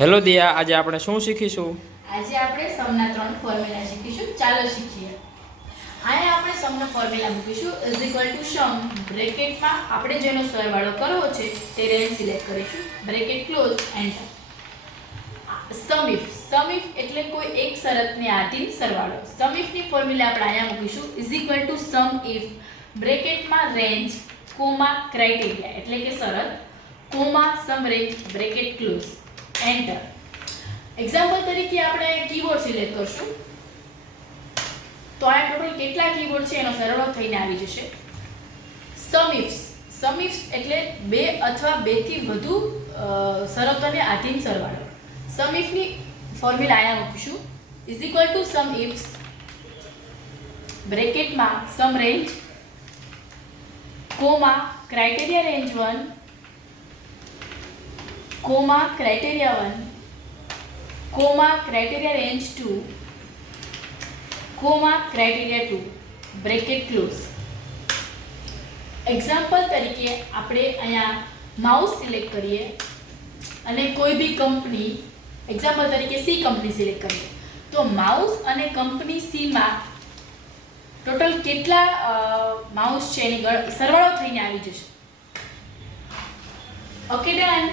Hello દિયા, આજે આપણે શું શીખીશું? આજે આપણે સમના ત્રણ ફોર્મ્યુલા શીખીશું. ચાલો શીખીએ. અહીંયા આપણે સમનો ફોર્મ્યુલા મૂકીશું ઇઝ ઇક્વલ ટુ સમ બ્રેકેટમાં આપણે જેનો સરવાળો કરવો છે તે રેન્જ સિલેક્ટ કરીશું, bracket close, enter. Sum if એટલે કોઈ એક શરતને આધીન સરવાળો. સમ ઇફ ની ફોર્મ્યુલા આપણે અહીંયા મૂકીશું is equal to sum if બ્રેકેટમાં રેન્જ કોમા ક્રાઇટેરિયા એટલે કે શરત comma sum range bracket close, enter. Example તરીકે આપણે કીવર્ડ સિલેક્ટ કરશું તો આ ટોટલ કેટલા કીવર્ડ છે એનો સરવાળો થઈને આવી જશે. સમ ઇફ્સ એટલે બે અથવા બેથી વધુ શરતોને આધીન સરવાળો. સમ ઇફ ની ફોર્મ્યુલા અહીંયા મૂકીશું is equal to sum ifs બ્રેકેટમાં sum range comma criteria range 1 comma criteria 1 comma criteria range 2 comma criteria 2 bracket close. Example તરીકે આપણે અહીંયા માઉસ સિલેક્ટ કરીએ અને કોઈ બી કંપની, એક્ઝામ્પલ તરીકે સી કંપની સિલેક્ટ કરીએ તો માઉસ અને કંપની સીમાં ટોટલ કેટલા માઉસ છે એની સરવાળો થઈને આવી જશે. Okay, done.